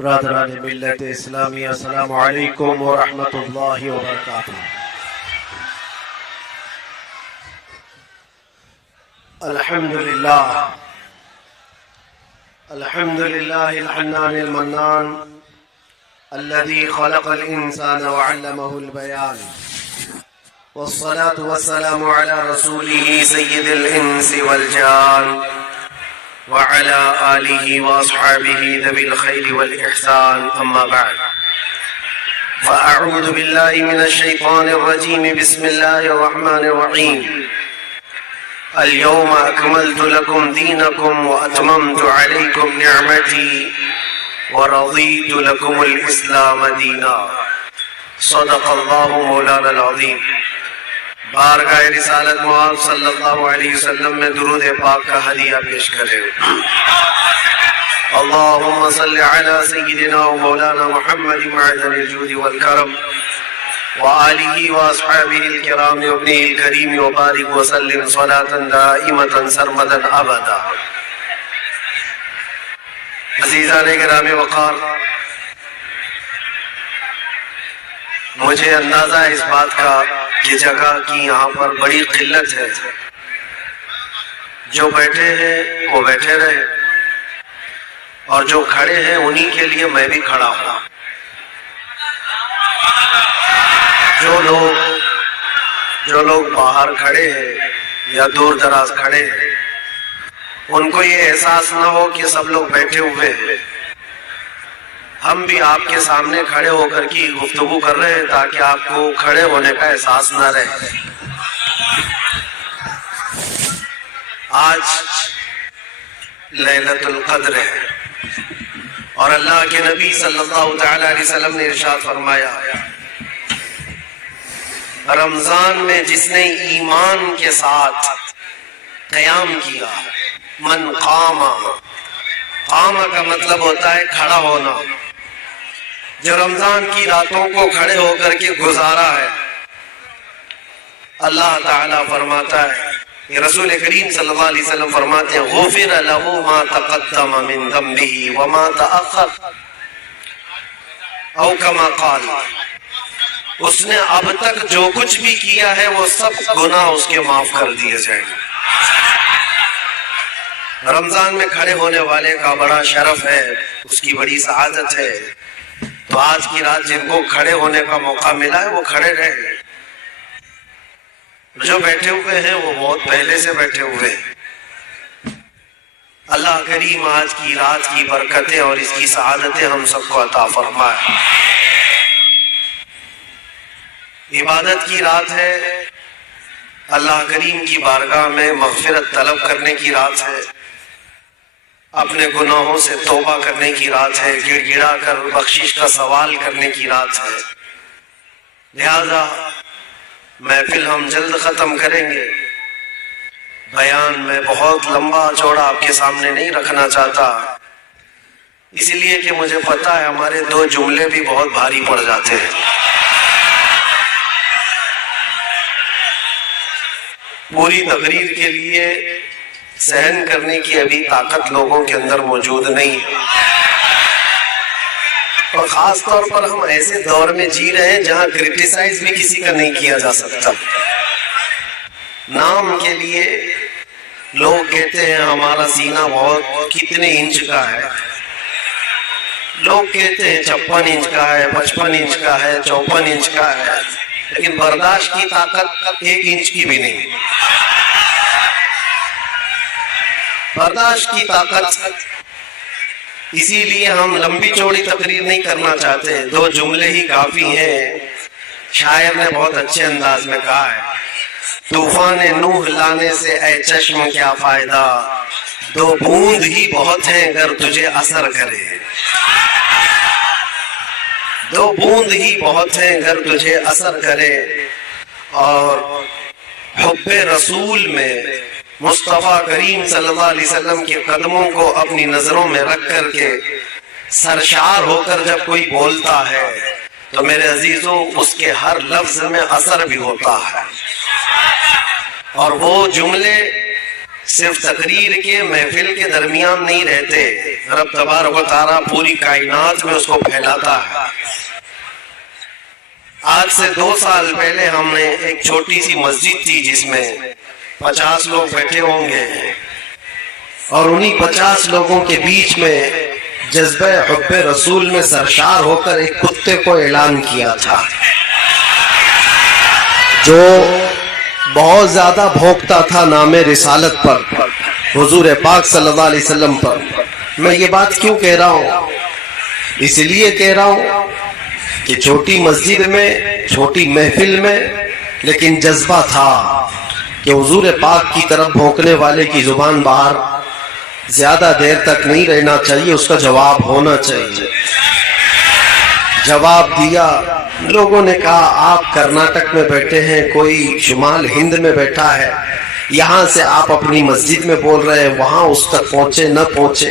برادران ملت اسلامی، السلام علیکم ورحمۃ اللہ وبرکاتہ۔ الحمدللہ الحنان المنان الذي خلق الإنسان وعلمه البيان، والصلاة والسلام على رسوله سيد الإنس والجان وعلى آله وأصحابه ذوي الخير والإحسان، أما بعد، فأعوذ بالله من الشيطان الرجيم، بسم الله الرحمن الرحيم۔ اليوم أكملت لكم دينكم وأتممت عليكم نعمتي ورضيت لكم الإسلام دينا، صدق الله مولانا العظيم۔ بارگاہ رسالت معاذ صلی اللہ علیہ وسلم میں درود پاک کا ہدیہ پیش کریں۔ اللہم صل علی سیدنا و مولانا محمد معدن الجود والکرم وآلہ واصحابہ الکرام وابنہ الکریم وبارک وسلم صلاة دائمة سرمدا ابدا۔ عزیزان گرامی وقار، مجھے اندازہ اس بات کا کہ جگہ کی یہاں پر بڑی قلت ہے، جو بیٹھے ہیں وہ بیٹھے رہے اور جو کھڑے ہیں انہی کے لیے میں بھی کھڑا ہوں۔ جو لوگ باہر کھڑے ہیں یا دور دراز کھڑے ہیں، ان کو یہ احساس نہ ہو کہ سب لوگ بیٹھے ہوئے ہیں، ہم بھی آپ کے سامنے کھڑے ہو کر کی گفتگو کر رہے ہیں تاکہ آپ کو کھڑے ہونے کا احساس نہ رہے۔ آج لیلۃ القدر ہے اور اللہ کے نبی صلی اللہ تعالی علیہ وسلم نے ارشاد فرمایا، رمضان میں جس نے ایمان کے ساتھ قیام کیا، من قام، قام کا مطلب ہوتا ہے کھڑا ہونا، جو رمضان کی راتوں کو کھڑے ہو کر کے گزارا ہے، اللہ تعالیٰ فرماتا ہے، رسول کریم صلی اللہ علیہ وسلم فرماتے ہیں، غفر له ما تقدم من ذنبه وما تأخر، او کما قال، اس نے اب تک جو کچھ بھی کیا ہے وہ سب گناہ اس کے معاف کر دیے جائیں گے۔ رمضان میں کھڑے ہونے والے کا بڑا شرف ہے، اس کی بڑی سعادت ہے، تو آج کی رات جن کو کھڑے ہونے کا موقع ملا ہے وہ کھڑے رہے، جو بیٹھے ہوئے ہیں وہ بہت پہلے سے بیٹھے ہوئے ہیں۔ اللہ کریم آج کی رات کی برکتیں اور اس کی سعادتیں ہم سب کو عطا فرمائے۔ عبادت کی رات ہے، اللہ کریم کی بارگاہ میں مغفرت طلب کرنے کی رات ہے، اپنے گناہوں سے توبہ کرنے کی رات ہے، گڑ گڑا کر بخشش کا سوال کرنے کی رات ہے۔ لہذا محفل ہم جلد ختم کریں گے، بیان میں بہت لمبا چوڑا آپ کے سامنے نہیں رکھنا چاہتا، اس لیے کہ مجھے پتا ہے ہمارے دو جملے بھی بہت بھاری پڑ جاتے ہیں۔ پوری تقریر کے لیے سہن کرنے کی ابھی طاقت لوگوں کے اندر موجود نہیں ہے، اور خاص طور پر ہم ایسے دور میں جی رہے ہیں جہاں کرٹیسائز بھی کسی کا نہیں کیا جا سکتا۔ نام کے لیے لوگ کہتے ہیں ہمارا سینہ بہت کتنے انچ کا ہے، لوگ کہتے ہیں 56 انچ کا ہے، 55 انچ کا ہے، 54 انچ کا ہے، لیکن برداشت کی طاقت 1 انچ کی بھی نہیں، برداشت کی طاقت۔ اسی لیے ہم لمبی چوڑی تقریر نہیں کرنا چاہتے، 2 جملے ہی کافی ہیں۔ شاعر نے بہت اچھے انداز میں کہا ہے، طوفان نوح لانے سے اے چشم کیا فائدہ، 2 بوند ہی بہت ہیں اگر تجھے اثر کرے، 2 بوند ہی بہت ہیں اگر تجھے اثر کرے۔ اور حب رسول میں مصطفیٰ کریم صلی اللہ علیہ وسلم کے قدموں کو اپنی نظروں میں رکھ کر کے سرشار ہو کر جب کوئی بولتا ہے تو میرے عزیزوں اس کے ہر لفظ میں اثر بھی ہوتا ہے، اور وہ جملے صرف تقریر کے محفل کے درمیان نہیں رہتے، رب تبارک و تعالیٰ پوری کائنات میں اس کو پھیلاتا ہے۔ آج سے 2 سال پہلے ہم نے ایک چھوٹی سی مسجد تھی جس میں 50 لوگ بیٹھے ہوں گے، اور انہی 50 لوگوں کے بیچ میں جذبہ حب رسول میں سرشار ہو کر ایک کتے کو اعلان کیا تھا جو بہت زیادہ بھونکتا تھا نام رسالت پر، حضور پاک صلی اللہ علیہ وسلم پر۔ میں یہ بات کیوں کہہ رہا ہوں؟ اس لیے کہہ رہا ہوں کہ چھوٹی مسجد میں، چھوٹی محفل میں، لیکن جذبہ تھا کہ حضور پاک کی طرف بھونکنے والے کی زبان باہر زیادہ دیر تک نہیں رہنا چاہیے، اس کا جواب ہونا چاہیے۔ جواب دیا، لوگوں نے کہا آپ کرناٹک میں بیٹھے ہیں، کوئی شمال ہند میں بیٹھا ہے، یہاں سے آپ اپنی مسجد میں بول رہے ہیں، وہاں اس تک پہنچے نہ پہنچے۔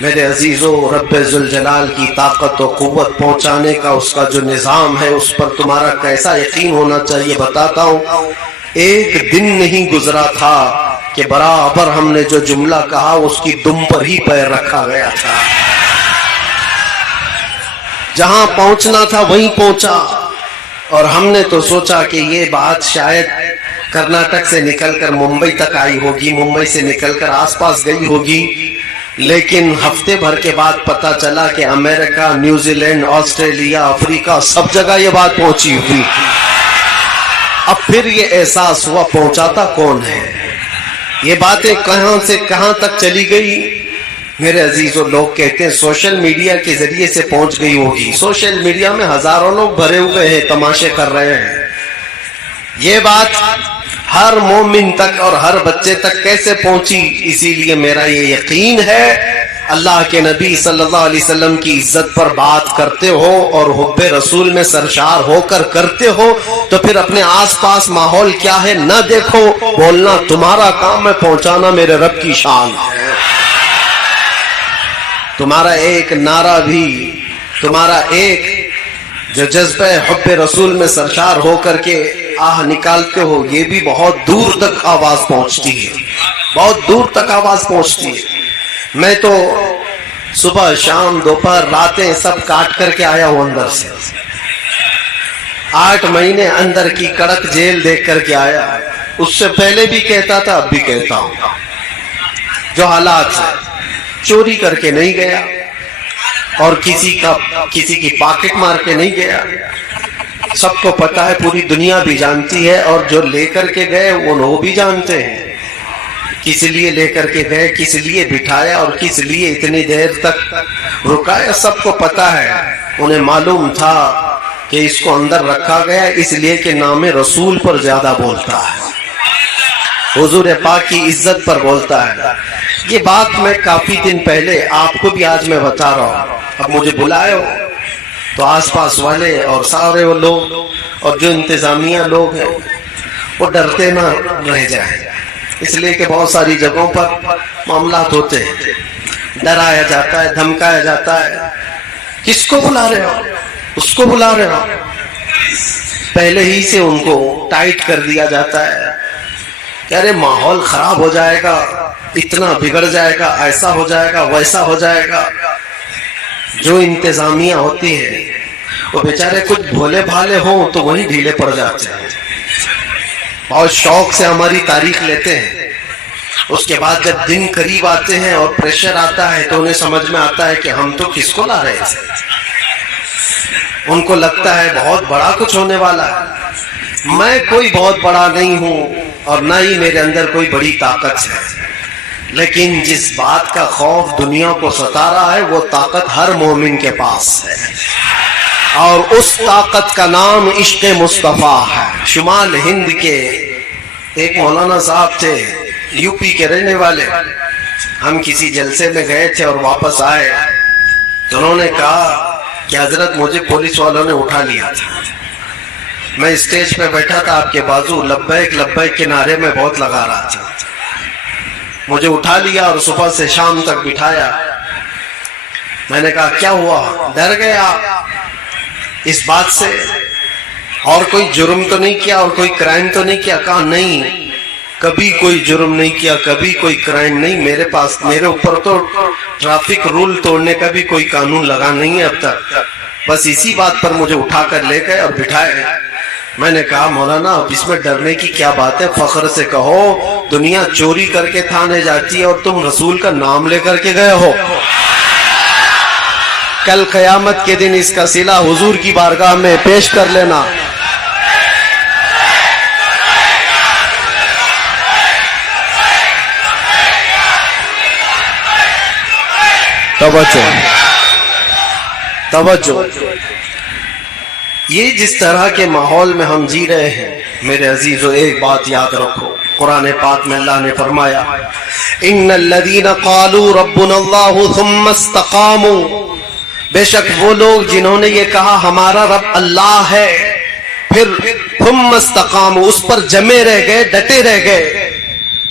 میرے عزیزو، رب ذوالجلال کی طاقت و قوت پہنچانے کا اس کا جو نظام ہے، اس پر تمہارا کیسا یقین ہونا چاہیے بتاتا ہوں۔ ایک دن نہیں گزرا تھا کہ برابر ہم نے جو جملہ کہا اس کی دم پر ہی پیر رکھا گیا تھا، جہاں پہنچنا تھا وہیں پہنچا۔ اور ہم نے تو سوچا کہ یہ بات شاید کرناٹک سے نکل کر ممبئی تک آئی ہوگی، ممبئی سے نکل کر آس پاس گئی ہوگی، لیکن ہفتے بھر کے بعد پتا چلا کہ امریکہ، نیوزی لینڈ، آسٹریلیا، افریقہ، سب جگہ یہ بات پہنچی ہوئی۔ اب پھر یہ احساس ہوا پہنچاتا کون ہے، یہ باتیں کہاں سے کہاں تک چلی گئی۔ میرے عزیزو، لوگ کہتے ہیں سوشل میڈیا کے ذریعے سے پہنچ گئی ہوگی۔ سوشل میڈیا میں ہزاروں لوگ بھرے ہوئے ہیں، تماشے کر رہے ہیں۔ یہ بات ہر مومن تک اور ہر بچے تک کیسے پہنچی؟ اسی لیے میرا یہ یقین ہے، اللہ کے نبی صلی اللہ علیہ وسلم کی عزت پر بات کرتے ہو اور حب رسول میں سرشار ہو کر کرتے ہو تو پھر اپنے آس پاس ماحول کیا ہے نہ دیکھو، بولنا تمہارا کام ہے، پہنچانا میرے رب کی شان ہے۔ تمہارا ایک نعرہ بھی، تمہارا ایک جو جذبہ حب رسول میں سرشار ہو کر کے آہ نکالتے ہو، یہ بھی بہت دور تک آواز پہنچتی ہے، بہت دور تک آواز پہنچتی ہے۔ میں تو صبح شام دوپہر راتیں سب کاٹ کر کے آیا ہوں اندر سے، 8 مہینے اندر کی کڑک جیل دیکھ کر کے آیا۔ اس سے پہلے بھی کہتا تھا، اب بھی کہتا ہوں، جو حالات ہے، چوری کر کے نہیں گیا اور کسی کی پاکٹ مار کے نہیں گیا، سب کو پتا ہے، پوری دنیا بھی جانتی ہے، اور جو لے کر کے گئے وہ بھی جانتے ہیں کس لیے لے کر کے گئے، کس لیے بٹھایا اور کس لیے اتنی دیر تک رکایا، سب کو پتا ہے۔ انہیں معلوم تھا کہ اس کو اندر رکھا گیا اس لیے کہ نام رسول پر زیادہ بولتا ہے، حضور پاک کی عزت پر بولتا ہے۔ یہ بات میں کافی دن پہلے آپ کو بھی آج میں بتا رہا ہوں۔ اب مجھے بلائے ہو تو آس پاس والے اور سارے وہ لوگ اور جو انتظامیہ لوگ ہیں وہ ڈرتے نہ رہ جائیں، اس لیے کہ بہت ساری جگہوں پر معاملات ہوتے ہیں، ڈرایا جاتا ہے، دھمکایا جاتا ہے۔ کس کو بلا رہے ہو؟ اس کو بلا رہے ہو، پہلے ہی سے ان کو ٹائٹ کر دیا جاتا ہے کہ ارے ماحول خراب ہو جائے گا، اتنا بگڑ جائے گا، ایسا ہو جائے گا، ویسا ہو جائے گا۔ جو انتظامیہ ہوتی ہے وہ بیچارے کچھ بھولے بھالے ہوں تو وہی ڈھیلے پڑ جاتے ہیں، بہت شوق سے ہماری تاریخ لیتے ہیں، اس کے بعد جب دن قریب آتے ہیں اور پریشر آتا ہے تو انہیں سمجھ میں آتا ہے کہ ہم تو کس کو لا رہے تھے۔ ان کو لگتا ہے بہت بڑا کچھ ہونے والا ہے۔ میں کوئی بہت بڑا نہیں ہوں اور نہ ہی میرے اندر کوئی بڑی طاقت ہے، لیکن جس بات کا خوف دنیا کو ستا رہا ہے وہ طاقت ہر مومن کے پاس ہے، اور اس طاقت کا نام عشق مصطفیٰ ہے۔ شمال ہند کے ایک مولانا صاحب تھے، یو پی کے رہنے والے، ہم کسی جلسے میں گئے تھے اور واپس آئے تو انہوں نے کہا کہ حضرت مجھے پولیس والوں نے اٹھا لیا تھا، میں اسٹیج پہ بیٹھا تھا، آپ کے بازو لبیک لبیک کے نعرے میں بہت لگا رہا تھا، مجھے اٹھا لیا اور صبح سے شام تک بٹھایا۔ میں نے کہا کیا ہوا؟ ڈر گیا اس بات سے، اور کوئی جرم تو نہیں کیا اور کوئی کرائم تو نہیں کیا؟ کہا نہیں۔ کبھی کوئی جرم نہیں کیا, کبھی کوئی کرائم نہیں, میرے اوپر تو ٹریفک رول توڑنے کا بھی کوئی قانون لگا نہیں ہے اب تک. بس اسی بات پر مجھے اٹھا کر لے گئے اور بٹھائے. میں نے کہا مولانا اب اس میں ڈرنے کی کیا بات ہے, فخر سے کہو دنیا چوری کر کے تھانے جاتی ہے اور تم رسول کا نام لے کر کے گئے ہو. کل قیامت کے دن اس کا صلہ حضور کی بارگاہ میں پیش کر لینا. توجہ. یہ جس طرح کے ماحول میں ہم جی رہے ہیں میرے عزیزو, ایک بات یاد رکھو. قرآن پاک میں اللہ نے فرمایا ان الذین قالوا ربنا اللہ ثم استقاموا, بے شک وہ لوگ جنہوں نے یہ کہا ہمارا رب اللہ ہے, پھر ثم استقاموا, اس پر جمے رہ گئے, ڈٹے رہ گئے.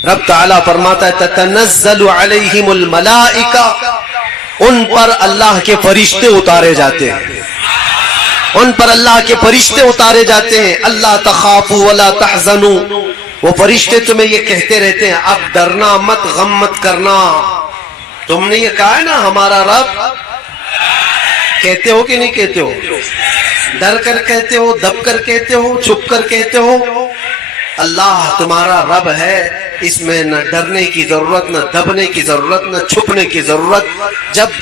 رب تعالیٰ فرماتا ہے تتنزل علیہم الملائکہ, ان پر اللہ کے فرشتے اتارے جاتے ہیں, ان پر اللہ کے فرشتے اتارے جاتے ہیں. اللہ تخافوا ولا تحزنوا, وہ فرشتے تمہیں یہ کہتے رہتے ہیں اب ڈرنا مت, غم مت کرنا. تم نے یہ کہا ہے نا ہمارا رب, کہتے ہو کہ نہیں کہتے ہو؟ ڈر کر کہتے ہو, دب کر کہتے ہو, چھپ کر کہتے ہو. اللہ تمہارا رب ہے, اس میں نہ ڈرنے کی ضرورت, نہ دبنے کی ضرورت, نہ چھپنے کی ضرورت.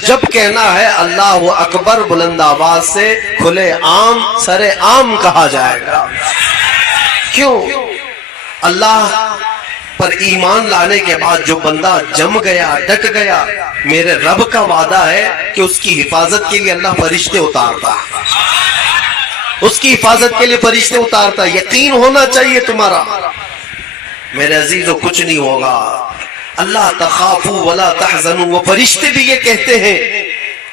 جب کہنا ہے اللہ اکبر بلند آواز سے کھلے عام سر عام کہا جائے گا. کیوں؟ اللہ پر ایمان لانے کے بعد جو بندہ جم گیا, ڈٹ گیا, میرے رب کا وعدہ ہے کہ اس کی حفاظت کے لیے اللہ فرشتے اتارتا, اس کی حفاظت کے لیے فرشتے اتارتا. یقین ہونا چاہیے تمہارا میرے عزیزو, کچھ نہیں ہوگا. اللہ تخافوا ولا تحزنوا, وہ فرشتے بھی یہ کہتے ہیں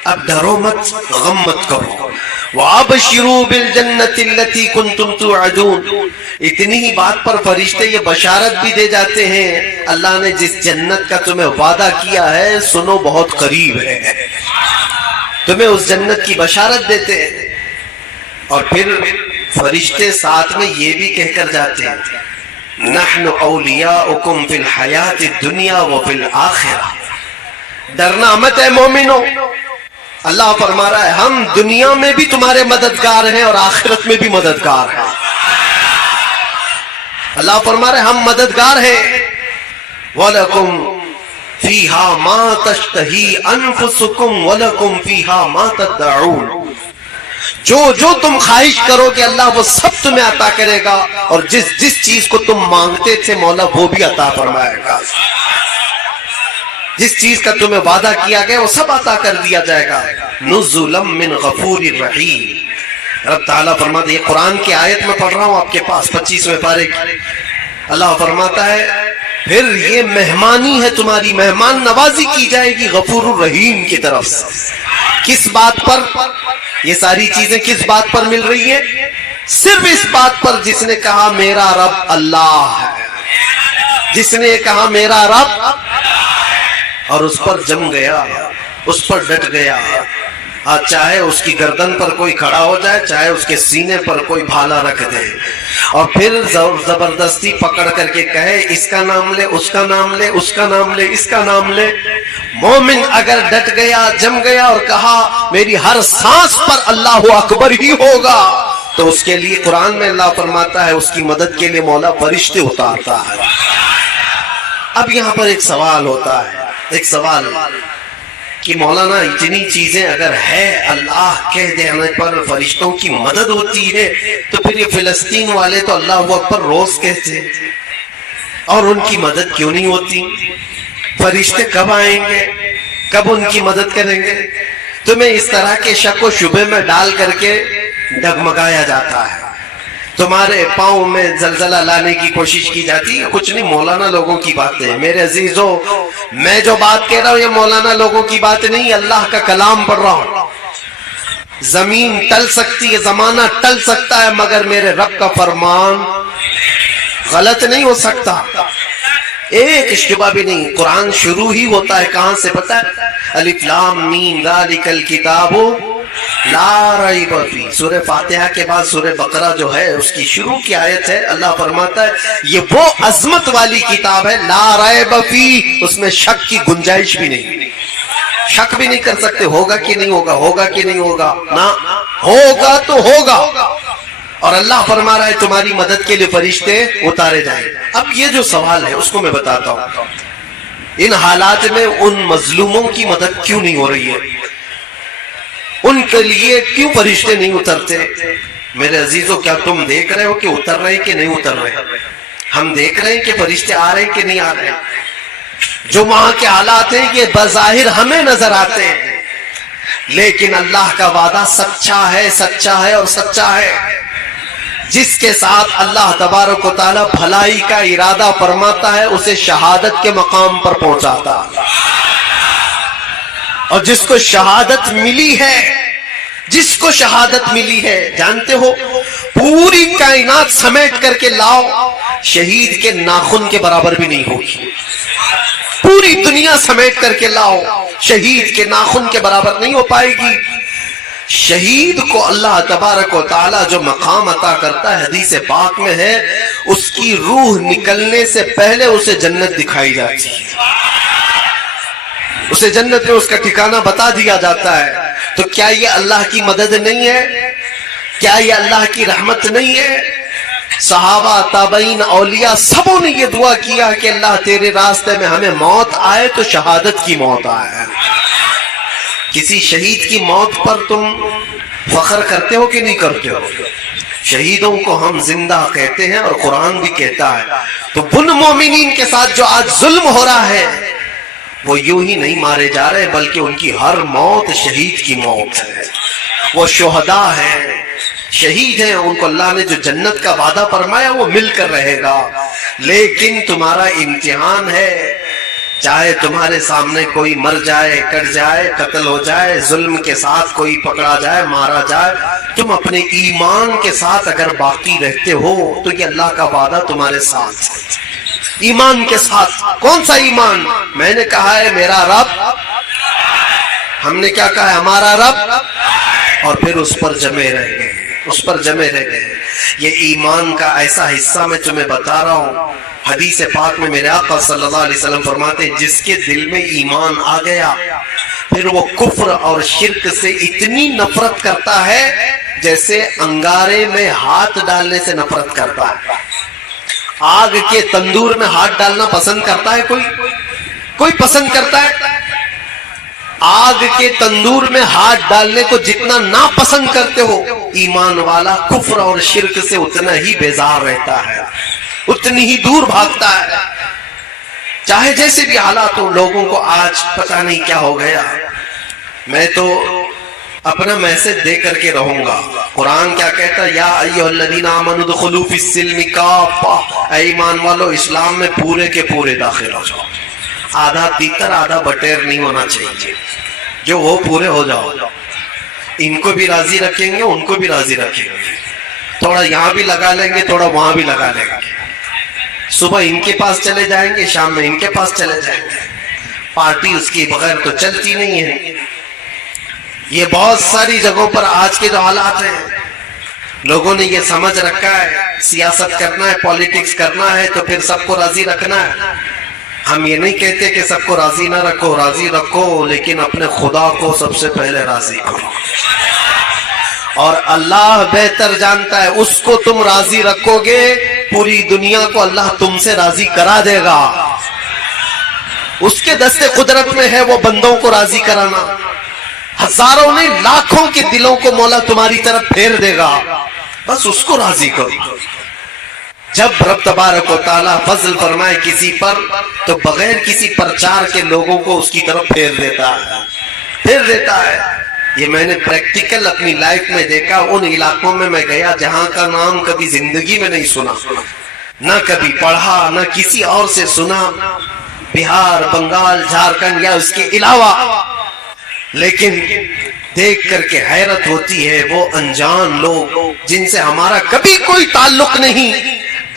اب ڈرو مت, غم مت کرو. وابشروا بالجنۃ التي كنتم توعدون, اتنی ہی بات پر فرشتے یہ بشارت بھی دے جاتے ہیں اللہ نے جس جنت کا تمہیں وعدہ کیا ہے سنو بہت قریب ہے, تمہیں اس جنت کی بشارت دیتے ہیں. اور پھر فرشتے ساتھ میں یہ بھی کہہ کر جاتے ہیں نحن اولیاؤکم فی الحیات الدنیا وفی الآخرہ, ڈرنا مت ہے مومنو. اللہ فرما رہا ہے ہم دنیا میں بھی تمہارے مددگار ہیں اور آخرت میں بھی مددگار ہیں. اللہ فرما رہا ہے ہم مددگار ہیں. وَلَكُمْ فِيهَا مَا تَشْتَهِي أَنفُسُكُمْ وَلَكُمْ فِيهَا مَا تَدَّعُونَ, جو تم خواہش کرو کہ اللہ وہ سب تمہیں عطا کرے گا, اور جس چیز کو تم مانگتے تھے مولا وہ بھی عطا فرمائے گا. جس چیز کا تمہیں وعدہ کیا گیا وہ سب عطا کر دیا جائے گا. نزلا من غفور رحیم. رب تعالیٰ فرماتا ہے, یہ قرآن کی آیت میں پڑھ رہا ہوں آپ کے پاس 25ویں پارے کی. اللہ فرماتا ہے پھر یہ مہمانی ہے تمہاری, مہمان نوازی کی جائے گی غفور الرحیم کی طرف سے. کس بات پر یہ ساری چیزیں کس بات پر مل رہی ہیں؟ صرف اس بات پر جس نے کہا میرا رب اللہ ہے, جس نے کہا میرا رب, اور اس پر جم گیا, اس پر ڈٹ گیا. چاہے اس کی گردن پر کوئی کھڑا ہو جائے, چاہے اس کے سینے پر کوئی بھالا رکھ دے, اور پھر زبردستی پکڑ کر کے کہے اس کا نام لے, اس کا نام لے, اس کا نام لے, اس کا نام لے. مومن اگر ڈٹ گیا, جم گیا اور کہا میری ہر سانس پر اللہ اکبر ہی ہوگا, تو اس کے لیے قرآن میں اللہ فرماتا ہے اس کی مدد کے لیے مولا فرشتے اتارتا ہے. اب یہاں پر ایک سوال ہوتا ہے, ایک سوال کہ مولانا اتنی چیزیں اگر ہے, اللہ کہہ دینے پر فرشتوں کی مدد ہوتی ہے, تو پھر یہ فلسطین والے تو اللہ اکبر روز کہتے ہیں, اور ان کی مدد کیوں نہیں ہوتی؟ فرشتے کب آئیں گے, کب ان کی مدد کریں گے؟ تمہیں اس طرح کے شک و شبے میں ڈال کر کے ڈگمگایا جاتا ہے, تمہارے پاؤں میں زلزلہ لانے کی کوشش کی جاتی ہے. کچھ نہیں, مولانا لوگوں کی باتیں. میرے عزیزو, میں جو بات کہہ رہا ہوں یہ مولانا لوگوں کی بات نہیں, اللہ کا کلام پڑھ رہا ہوں. زمین ٹل سکتی ہے, زمانہ ٹل سکتا ہے, مگر میرے رب کا فرمان غلط نہیں ہو سکتا. ایک شبہ بھی نہیں. قرآن شروع ہی ہوتا ہے کہاں سے پتہ ہے؟ الف لام میم ذالک الکتاب لا ریب فی، سورہ فاتحہ کے بعد سورہ بقرہ جو ہے اس کی شروع کی آیت ہے، اللہ فرماتا ہے یہ وہ عظمت والی کتاب ہے لا ریب فی، اس میں شک کی گنجائش بھی نہیں، شک بھی نہیں کر سکتے ہوگا کہ نہیں ہوگا، ہوگا کہ نہیں ہوگا، نہ ہوگا تو ہوگا۔ اور اللہ فرما رہا ہے تمہاری مدد کے لیے فرشتے اتارے جائیں۔ اب یہ جو سوال ہے اس کو میں بتاتا ہوں، ان حالات میں ان مظلوموں کی مدد کیوں نہیں ہو رہی ہے؟ ان کے لیے کیوں فرشتے نہیں اترتے؟ میرے عزیزوں، کیا تم دیکھ رہے ہو کہ اتر رہے کہ نہیں اتر رہے؟ ہم دیکھ رہے ہیں کہ فرشتے آ رہے کہ نہیں آ رہے؟ جو وہاں کے حالات ہیں یہ بظاہر ہمیں نظر آتے ہیں، لیکن اللہ کا وعدہ سچا ہے، سچا ہے اور سچا ہے۔ جس کے ساتھ اللہ تبارک و تعالی بھلائی کا ارادہ فرماتا ہے اسے شہادت کے مقام پر پہنچاتا ہے، اور جس کو شہادت ملی ہے، جس کو شہادت ملی ہے، جانتے ہو پوری کائنات سمیٹ کر کے لاؤ شہید کے ناخن کے برابر بھی نہیں ہوگی، پوری دنیا سمیٹ کر کے لاؤ شہید کے ناخن کے برابر نہیں ہو پائے گی۔ شہید کو اللہ تبارک و تعالی جو مقام عطا کرتا ہے حدیث پاک میں ہے، اس کی روح نکلنے سے پہلے اسے جنت دکھائی جاتی ہے، اسے جنت میں اس کا ٹھکانہ بتا دیا جاتا ہے۔ تو کیا یہ اللہ کی مدد نہیں ہے؟ کیا یہ اللہ کی رحمت نہیں ہے؟ صحابہ، تابعین، اولیاء سبوں نے یہ دعا کیا کہ اللہ تیرے راستے میں ہمیں موت آئے تو شہادت کی موت آئے۔ کسی شہید کی موت پر تم فخر کرتے ہو کہ نہیں کرتے ہو؟ شہیدوں کو ہم زندہ کہتے ہیں اور قرآن بھی کہتا ہے۔ تو ان مومنین کے ساتھ جو آج ظلم ہو رہا ہے وہ یوں ہی نہیں مارے جا رہے، بلکہ ان کی ہر موت شہید کی موت ہے، وہ شہداء ہیں، شہید ہیں، ان کو اللہ نے جو جنت کا وعدہ فرمایا وہ مل کر رہے گا۔ لیکن تمہارا امتحان ہے، چاہے تمہارے سامنے کوئی مر جائے، کٹ جائے، قتل ہو جائے، ظلم کے ساتھ کوئی پکڑا جائے، مارا جائے، تم اپنے ایمان کے ساتھ اگر باقی رہتے ہو تو یہ اللہ کا وعدہ تمہارے ساتھ ہے۔ ایمان کے ساتھ، کون سا ایمان؟ میں نے کہا ہے میرا رب، ہم نے کیا کہا ہے؟ ہمارا رب، اور پھر اس پر جمے رہ گئے، اس پر جمے رہ گئے۔ یہ ایمان کا ایسا حصہ میں تمہیں بتا رہا ہوں، حدیث پاک میں میرے آقا صلی اللہ علیہ وسلم فرماتے ہیں جس کے دل میں ایمان آ گیا پھر وہ کفر اور شرک سے اتنی نفرت کرتا ہے جیسے انگارے میں ہاتھ ڈالنے سے نفرت کرتا ہے۔ آگ کے تندور میں ہاتھ ڈالنا پسند کرتا ہے کوئی پسند کرتا ہے؟ آگ کے تندور میں ہاتھ ڈالنے کو جتنا ناپسند کرتے ہو، ایمان والا کفر اور شرک سے اتنا ہی بیزار رہتا ہے، اتنی ہی دور بھاگتا ہے، چاہے جیسے بھی حالات ہو۔ لوگوں کو آج پتہ نہیں کیا ہو گیا۔ میں تو اپنا میسج دے کر کے رہوں گا۔ قرآن کیا کہتا ہے؟ یا ایھا الذین آمنوا ادخلوا فی السلم کافہ، اے ایمان والو اسلام میں پورے کے پورے داخل ہو جاؤ، آدھا تیتر آدھا بٹیر نہیں ہونا چاہیے، جو وہ پورے ہو جاؤ۔ ان کو بھی راضی رکھیں گے، ان کو بھی راضی رکھیں گے، تھوڑا یہاں بھی لگا لیں گے، تھوڑا وہاں بھی لگا لیں گے، صبح ان کے پاس چلے جائیں گے، شام میں ان کے پاس چلے جائیں گے۔ پارٹی اس کی بغیر تو چلتی نہیں ہے۔ یہ بہت ساری جگہوں پر آج کے جو حالات ہیں، لوگوں نے یہ سمجھ رکھا ہے سیاست کرنا ہے، پولیٹکس کرنا ہے تو پھر سب کو راضی رکھنا ہے۔ ہم یہ نہیں کہتے کہ سب کو راضی نہ رکھو، راضی رکھو، لیکن اپنے خدا کو سب سے پہلے راضی کرو، اور اللہ بہتر جانتا ہے اس کو تم راضی رکھو گے پوری دنیا کو اللہ تم سے راضی کرا دے گا۔ اس کے دست قدرت میں ہے وہ بندوں کو راضی کرانا، ہزاروں نے لاکھوں کے دلوں کو مولا تمہاری طرف پھیر دے گا، بس اس کو راضی کرو۔ جب رب تبارک و تعالیٰ فضل فرمائے کسی پر تو بغیر کسی پرچار کے لوگوں کو اس کی طرف پھیر دیتا ہے۔ یہ میں نے پریکٹیکل اپنی لائف میں دیکھا۔ ان علاقوں میں میں گیا جہاں کا نام کبھی زندگی میں نہیں سنا، نہ کبھی پڑھا، نہ کسی اور سے سنا، بہار، بنگال، جھارکھنڈ یا اس کے علاوہ، لیکن دیکھ کر کے حیرت ہوتی ہے وہ انجان لوگ جن سے ہمارا کبھی کوئی تعلق نہیں،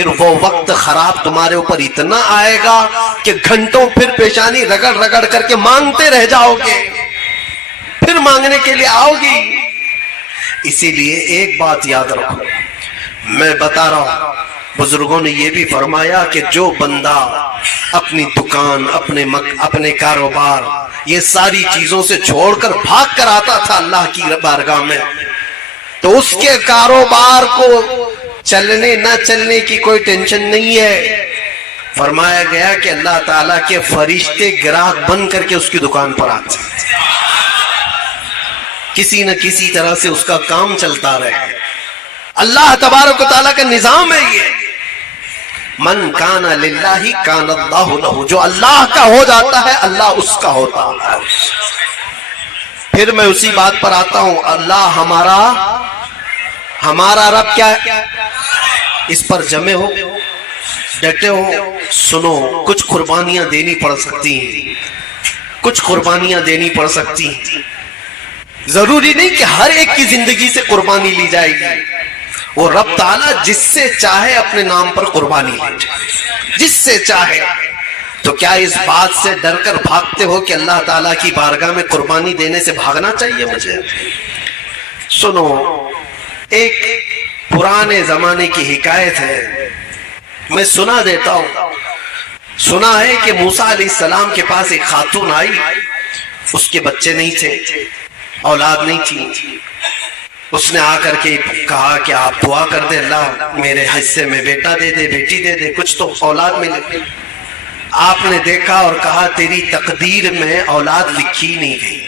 پھر وہ وقت خراب تمہارے اوپر اتنا آئے گا کہ گھنٹوں پھر پیشانی رگڑ رگڑ کر کے مانگتے رہ جاؤ گے، پھر مانگنے کے لیے آؤ گی۔ اسی لیے ایک بات یاد رکھو، میں بتا رہا ہوں، بزرگوں نے یہ بھی فرمایا کہ جو بندہ اپنی دکان، اپنے کاروبار، یہ ساری چیزوں سے چھوڑ کر بھاگ کر آتا تھا اللہ کی بارگاہ میں، تو اس کے کاروبار کو چلنے نہ چلنے کی کوئی ٹینشن نہیں ہے۔ فرمایا گیا کہ اللہ تعالیٰ کے فرشتے گراہک بن کر کے اس کی دکان پر آتے ہیں، کسی نہ کسی طرح سے اس کا کام چلتا رہے۔ اللہ تبارک و تعالیٰ کا نظام ہے یہ، من کان للہ کان اللہ لہ، جو اللہ کا ہو جاتا ہے اللہ اس کا ہوتا ہے۔ پھر میں اسی بات پر آتا ہوں، اللہ ہمارا رب کیا ہے؟ اس پر جمے ہو، ڈٹے ہو، سنو، کچھ قربانیاں دینی پڑ سکتی ہیں، کچھ قربانیاں دینی پڑ سکتی ہیں۔ ضروری نہیں کہ ہر ایک کی زندگی سے قربانی لی جائے گی، وہ رب تعالیٰ جس سے چاہے اپنے نام پر قربانی لے جائے، جس سے چاہے۔ تو کیا اس بات سے ڈر کر بھاگتے ہو کہ اللہ تعالیٰ کی بارگاہ میں قربانی دینے سے بھاگنا چاہیے مجھے؟ سنو، ایک پرانے زمانے کی حکایت ہے، میں سنا دیتا ہوں۔ سنا ہے کہ موسیٰ علیہ السلام کے پاس ایک خاتون آئی، اس کے بچے نہیں تھے، اولاد نہیں تھی۔ اس نے آ کر کے کہا کہ آپ دعا کر دے، اللہ میرے حصے میں بیٹا دے دے، بیٹی دے دے، کچھ تو اولاد ملے۔ آپ نے دیکھا اور کہا تیری تقدیر میں اولاد لکھی نہیں گئی،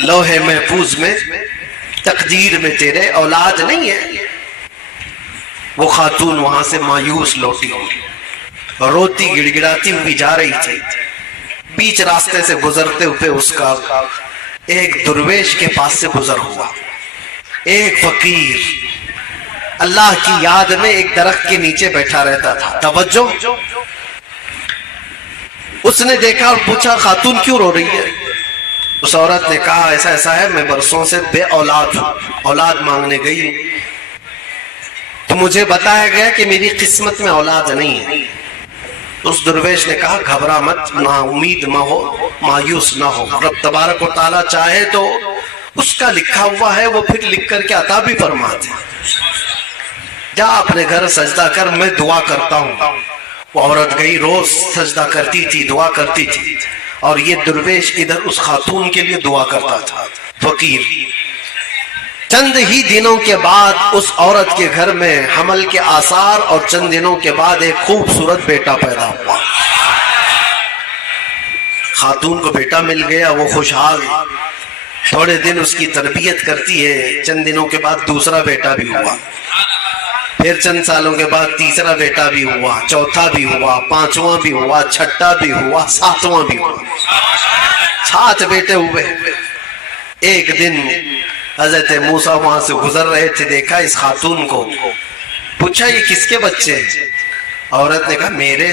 لوح محفوظ میں تقدیر میں تیرے اولاد نہیں ہے۔ وہ خاتون وہاں سے مایوس لوٹی، روتی گڑ گڑاتی ہوئی جا رہی تھی۔ بیچ راستے سے گزرتے ہوئے اس کا ایک درویش کے پاس سے گزر ہوا، ایک فقیر اللہ کی یاد میں ایک درخت کے نیچے بیٹھا رہتا تھا۔ توجہ، اس نے دیکھا اور پوچھا خاتون کیوں رو رہی ہے؟ اس عورت نے کہا ایسا ایسا ہے، میں برسوں سے بے اولاد ہوں، اولاد مانگنے گئی ہوں، تو مجھے بتایا گیا کہ میری قسمت میں اولاد نہیں ہے۔ اس درویش نے کہا گھبرا مت، نا امید نہ ہو، مایوس نہ ہو، رب تبارک و تعالیٰ چاہے تو اس کا لکھا ہوا ہے، وہ پھر لکھ کر کے عطا بھی فرماتے ہیں۔ جا اپنے گھر سجدہ کر، میں دعا کرتا ہوں۔ وہ عورت گئی، روز سجدہ کرتی تھی، دعا کرتی تھی، اور یہ درویش ادھر اس خاتون کے لیے دعا کرتا تھا، فقیر۔ چند ہی دنوں کے بعد اس عورت کے گھر میں حمل کے آثار، اور چند دنوں کے بعد ایک خوبصورت بیٹا پیدا ہوا۔ خاتون کو بیٹا مل گیا، وہ خوشحال، تھوڑے دن اس کی تربیت کرتی ہے، چند دنوں کے بعد دوسرا بیٹا بھی ہوا، پھر چند سالوں کے بعد تیسرا بیٹا بھی ہوا، چوتھا بھی ہوا، پانچواں بھی ہوا، چھٹا بھی ہوا، ساتواں بھی ہوا، 7 بیٹے ہوئے۔ ایک دن حضرت موسیٰ وہاں سے گزر رہے تھے، دیکھا اس خاتون کو، پوچھا یہ کس کے بچے ہیں؟ عورت نے کہا میرے۔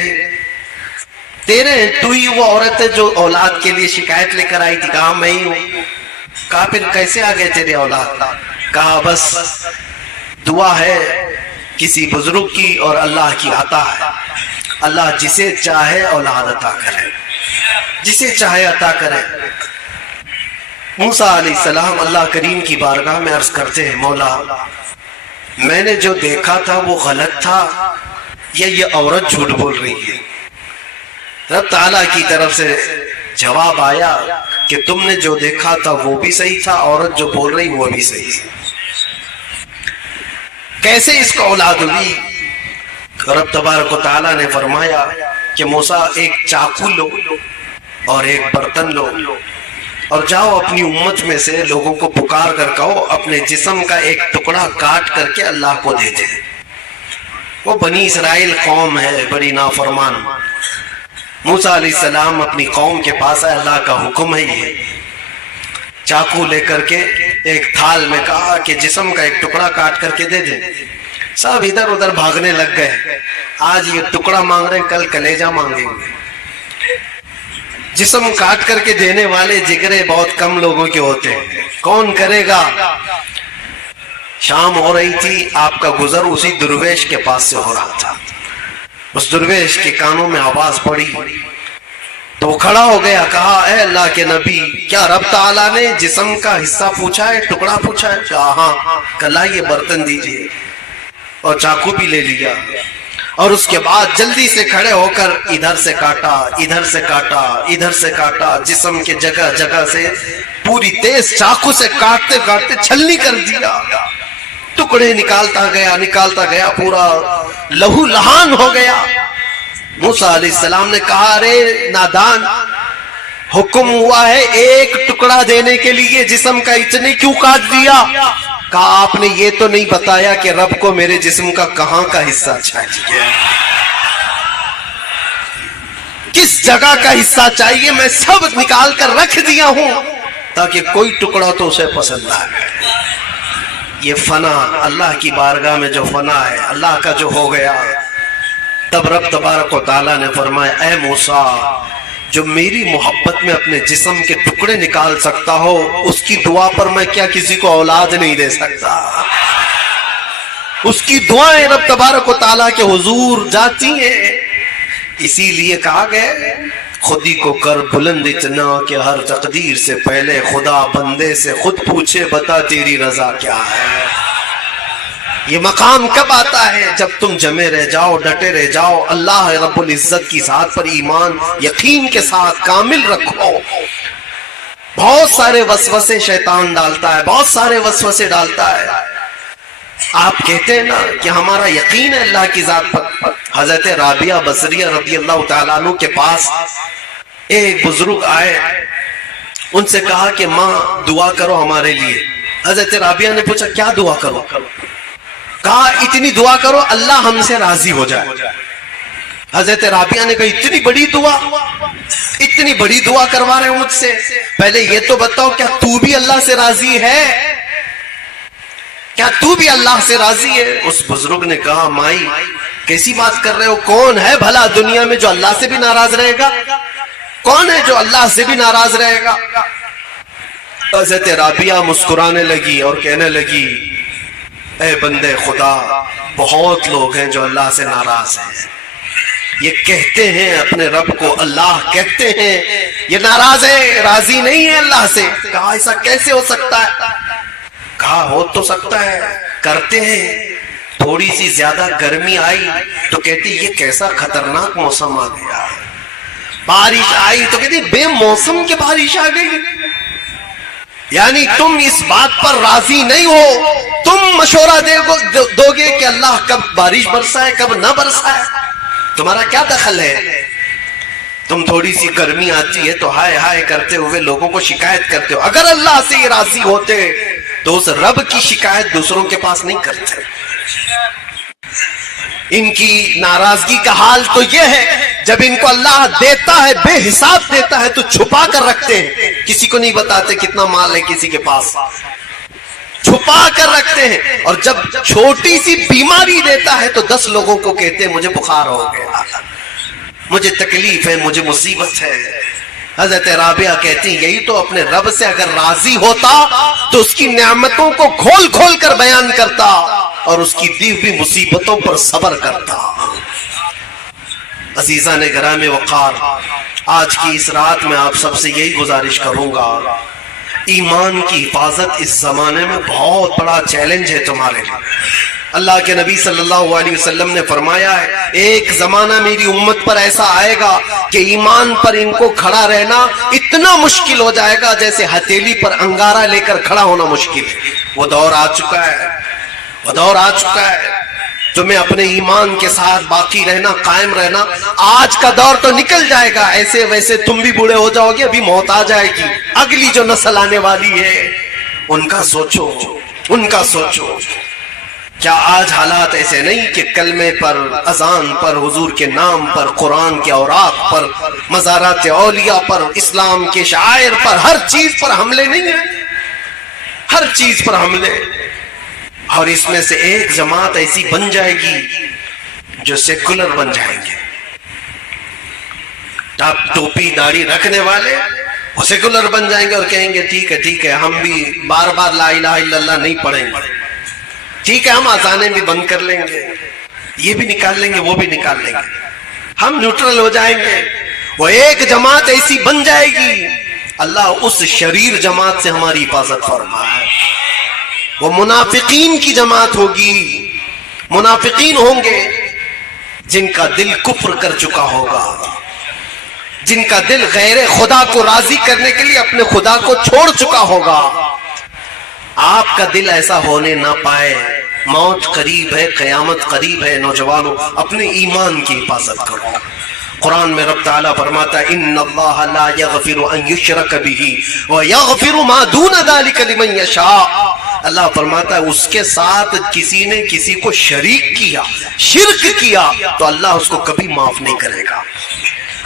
تیرے؟ تو ہی وہ عورت ہے جو اولاد کے لیے شکایت لے کر آئی تھی؟ کہا میں ہی ہوں۔ کہا پھر کیسے آ گئے تیرے اولاد؟ کہا بس دعا ہے کسی بزرگ کی اور اللہ کی عطا ہے، اللہ جسے چاہے اولاد عطا کرے، جسے چاہے عطا کرے۔ موسیٰ علیہ السلام اللہ کریم کی بارگاہ میں عرض کرتے ہیں مولا میں نے جو دیکھا تھا وہ غلط تھا یا یہ عورت جھوٹ بول رہی ہے؟ رب تعالیٰ کی طرف سے جواب آیا کہ تم نے جو دیکھا تھا وہ بھی صحیح تھا، عورت جو بول رہی وہ بھی صحیح تھی۔ کیسے اس کو اولاد ہوئی؟ رب تبارک و تعالیٰ نے فرمایا کہ موسیٰ ایک چاقو لو اور ایک برتن لو اور جاؤ اپنی امت میں سے لوگوں کو پکار کر کہو اپنے جسم کا ایک ٹکڑا کاٹ کر کے اللہ کو دے دیں۔ وہ بنی اسرائیل قوم ہے بڑی نافرمان۔ موسیٰ علیہ السلام اپنی قوم کے پاس آئے، اللہ کا حکم ہے یہ، چاقو لے کر کے ایک تھال میں کہا کہ جسم کا ایک ٹکڑا کاٹ کر کے دے دیں۔ سب ادھر ادھر بھاگنے لگ گئے، آج یہ ٹکڑا مانگ رہے، کل کلیجہ مانگیں گے۔ جسم کاٹ کر کے دینے والے جگرے بہت کم لوگوں کے ہوتے ہیں، کون کرے گا؟ شام ہو رہی تھی، آپ کا گزر اسی درویش کے پاس سے ہو رہا تھا. اس درویش کے کانوں میں آواز پڑی تو وہ کھڑا ہو گیا. کہا اے اللہ کے نبی، کیا رب تعالیٰ نے جسم کا حصہ پوچھا ہے، ٹکڑا پوچھا ہے؟ کہا ہاں. کہا یہ برتن دیجئے، اور چاقو بھی لے لیا، اور اس کے بعد جلدی سے کھڑے ہو کر ادھر سے کاٹا، ادھر سے کاٹا، ادھر سے کاٹا، جسم کے جگہ جگہ سے پوری تیز چاقو سے کاٹتے کاٹتے چھلنی کر دیا. ٹکڑے نکالتا گیا، پورا لہو لہان ہو گیا. موسیٰ علیہ السلام نے کہا ارے نادان، حکم ہوا ہے ایک ٹکڑا دینے کے لیے جسم کا، اتنے کیوں کاٹ دیا؟ کہا آپ نے یہ تو نہیں بتایا کہ رب کو میرے جسم کا کہاں کا حصہ چاہیے، کس جگہ کا حصہ چاہیے. میں سب نکال کر رکھ دیا ہوں تاکہ کوئی ٹکڑا تو اسے پسند آ گئے. یہ فنا، اللہ کی بارگاہ میں جو فنا ہے، اللہ کا جو ہو گیا. تب رب تبارک و تعالیٰ نے فرمایا اے موسیٰ، جو میری محبت میں اپنے جسم کے ٹکڑے نکال سکتا ہو، اس کی دعا پر میں کیا کسی کو اولاد نہیں دے سکتا؟ اس کی دعائیں رب تبارک و تعالیٰ کے حضور جاتی ہیں. اسی لیے کہا گیا خودی کو کر بلند اتنا کہ ہر تقدیر سے پہلے خدا بندے سے خود پوچھے بتا تیری رضا کیا ہے. یہ مقام کب آتا ہے؟ جب تم جمے رہ جاؤ، ڈٹے رہ جاؤ، اللہ رب العزت کی ذات پر ایمان یقین کے ساتھ کامل رکھو. بہت سارے وسوسے شیطان ڈالتا ہے، بہت سارے وسوسے ڈالتا ہے. آپ کہتے ہیں نا کہ ہمارا یقین ہے اللہ کی ذات پر. حضرت رابعہ بصریہ رضی اللہ تعالیٰ عنہ کے پاس ایک بزرگ آئے، ان سے کہا کہ ماں دعا کرو ہمارے لیے. حضرت رابعہ نے پوچھا کیا دعا کرو؟ کہا اتنی دعا کرو اللہ ہم سے راضی ہو جائے. حضرت رابعہ نے کہا اتنی بڑی دعا کروا رہے ہو مجھ سے، پہلے یہ تو بتاؤ کیا تو بھی اللہ سے راضی ہے؟ کیا تو بھی اللہ سے راضی ہے؟ اس بزرگ نے کہا مائی کیسی بات کر رہے ہو، کون ہے بھلا دنیا میں جو اللہ سے بھی ناراض رہے گا؟ کون ہے جو اللہ سے بھی ناراض رہے گا؟ حضرت رابعہ مسکرانے لگی اور کہنے لگی اے بندے خدا، بہت لوگ ہیں جو اللہ سے ناراض ہیں. یہ کہتے ہیں اپنے رب کو اللہ کہتے ہیں، یہ ناراض ہے، راضی نہیں ہے اللہ سے. کہا ایسا کیسے ہو سکتا ہے؟ کہا ہو تو سکتا ہے، کرتے ہیں. تھوڑی سی زیادہ گرمی آئی تو کہتی یہ کیسا خطرناک موسم آ گیا. بارش آئی تو کہتی بے موسم کے بارش آ گئی. یعنی تم اس بات پر راضی نہیں ہو، تم مشورہ دو گے کہ اللہ کب بارش برسائے کب نہ برسائے. تمہارا کیا دخل ہے؟ تم تھوڑی سی گرمی آتی ہے تو ہائے ہائے کرتے ہوئے لوگوں کو شکایت کرتے ہو. اگر اللہ سے یہ راضی ہوتے تو اس رب کی شکایت دوسروں کے پاس نہیں کرتے. ان کی ناراضگی کا حال تو یہ ہے جب ان کو اللہ دیتا ہے بے حساب دیتا ہے تو چھپا کر رکھتے ہیں، کسی کو نہیں بتاتے کتنا مال ہے کسی کے پاس، چھپا کر رکھتے ہیں. اور جب چھوٹی سی بیماری دیتا ہے تو 10 لوگوں کو کہتے ہیں مجھے بخار ہو گیا، مجھے تکلیف ہے، مجھے مصیبت ہے. حضرت رابعہ کہتی ہیں یہی تو اپنے رب سے اگر راضی ہوتا تو اس کی نعمتوں کو کھول کھول کر بیان کرتا اور اس کی دی ہوئی مصیبتوں پر صبر کرتا. عزیزان گرامی وقار، آج کی اس رات میں آپ سب سے یہی گزارش کروں گا، ایمان کی حفاظت اس زمانے میں بہت بڑا چیلنج ہے تمہارے لیے. اللہ کے نبی صلی اللہ علیہ وسلم نے فرمایا ہے ایک زمانہ میری امت پر ایسا آئے گا کہ ایمان پر ان کو کھڑا رہنا اتنا مشکل ہو جائے گا جیسے ہتھیلی پر انگارہ لے کر کھڑا ہونا مشکل ہے. وہ دور آ چکا ہے، وہ دور آ چکا ہے. تمہیں اپنے ایمان کے ساتھ باقی رہنا، قائم رہنا. آج کا دور تو نکل جائے گا، ایسے ویسے تم بھی بوڑھے ہو جاؤ گے، ابھی موت آ جائے گی. اگلی جو نسل آنے والی ہے ان کا سوچو، ان کا سوچو. کیا آج حالات ایسے نہیں کہ کلمے پر، اذان پر، حضور کے نام پر، قرآن کے اوراق پر، مزارات اولیاء پر، اسلام کے شعائر پر، ہر چیز پر حملے نہیں ہیں؟ ہر چیز پر حملے. اور اس میں سے ایک جماعت ایسی بن جائے گی جو سیکولر بن جائیں گے. ٹوپی داڑھی رکھنے والے وہ سیکولر بن جائیں گے اور کہیں گے ٹھیک ہے ٹھیک ہے، ہم بھی بار بار لا الہ الا اللہ نہیں پڑھیں گے. ٹھیک ہے ہم آزانیں بھی بند کر لیں گے، یہ بھی نکال لیں گے، وہ بھی نکال لیں گے، ہم نیوٹرل ہو جائیں گے، وہ ایک جماعت ایسی بن جائے گی، اللہ اس شریر جماعت سے ہماری حفاظت فرمائے۔ وہ منافقین کی جماعت ہوگی، منافقین ہوں گے جن کا دل کفر کر چکا ہوگا، جن کا دل غیر خدا کو راضی کرنے کے لیے اپنے خدا کو چھوڑ چکا ہوگا۔ آپ کا دل ایسا ہونے نہ پائے، موت قریب ہے، قیامت قریب ہے، نوجوانوں اپنے ایمان کی حفاظت کرو۔ قرآن میں رب تعالیٰ فرماتا ہے ان اللہ لا یغفر ان یشرک بہ ویغفر ما دون ذلک لمن یشاء۔ اللہ فرماتا ہے اس کے ساتھ کسی نے کسی کو شریک کیا، شرک کیا، تو اللہ اس کو کبھی معاف نہیں کرے گا،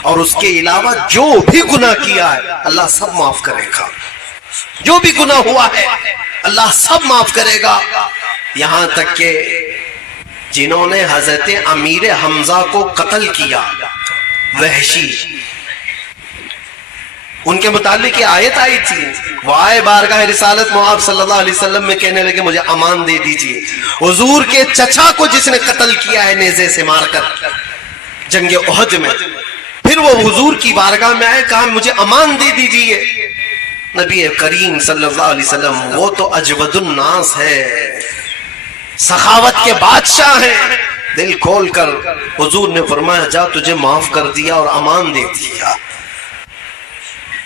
اور اس کے علاوہ جو بھی گناہ کیا ہے اللہ سب معاف کرے گا، جو بھی گناہ ہوا ہے اللہ سب معاف کرے گا۔ یہاں تک کہ جنہوں نے حضرت امیر حمزہ کو قتل کیا، وحشی، ان کے متعلق یہ آیت آئی تھی، وہ آئے بارگاہ رسالت میں آپ صلی اللہ علیہ وسلم میں کہنے لگے مجھے امان دے دیجئے۔ حضور کے چچا کو جس نے قتل کیا ہے نیزے سے مار کر جنگ احد میں، پھر وہ حضور کی بارگاہ میں آئے، کہا مجھے امان دے دیجئے۔ نبی کریم صلی اللہ علیہ وسلم وہ تو اجود الناس ہے، سخاوت کے بادشاہ ہیں، دل کھول کر حضور نے فرمایا جا تجھے معاف کر دیا اور امان دے دیا۔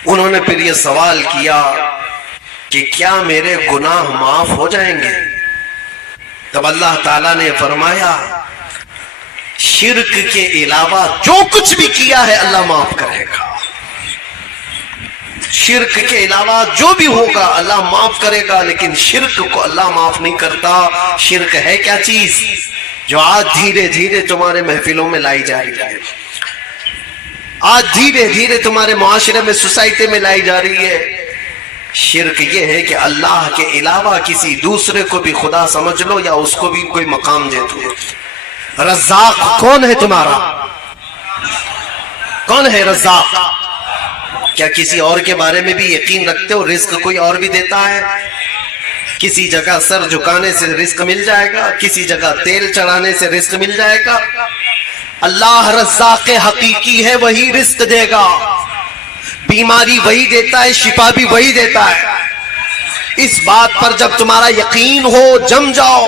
انہوں نے پھر یہ سوال کیا کہ کیا میرے گناہ معاف ہو جائیں گے؟ تب اللہ تعالیٰ نے فرمایا شرک کے علاوہ جو کچھ بھی کیا ہے اللہ معاف کرے گا، شرک کے علاوہ جو بھی ہوگا اللہ معاف کرے گا، لیکن شرک کو اللہ معاف نہیں کرتا۔ شرک ہے کیا چیز جو آج دھیرے دھیرے تمہارے محفلوں میں لائی جا رہی ہے، آج دھیرے دھیرے تمہارے معاشرے میں، سوسائٹی میں لائی جا رہی ہے؟ شرک یہ ہے کہ اللہ کے علاوہ کسی دوسرے کو بھی خدا سمجھ لو یا اس کو بھی کوئی مقام دے دو۔ رزاق کون ہے تمہارا؟ کون ہے رزاق؟ کیا کسی اور کے بارے میں بھی یقین رکھتے ہو رزق کوئی اور بھی دیتا ہے؟ کسی جگہ سر جھکانے سے رزق مل جائے گا، کسی جگہ تیل چڑھانے سے رزق مل جائے گا؟ اللہ رزاق حقیقی ہے، وہی رزق دے گا، بیماری وہی دیتا ہے، شفا بھی وہی دیتا ہے۔ اس بات پر جب تمہارا یقین ہو، جم جاؤ،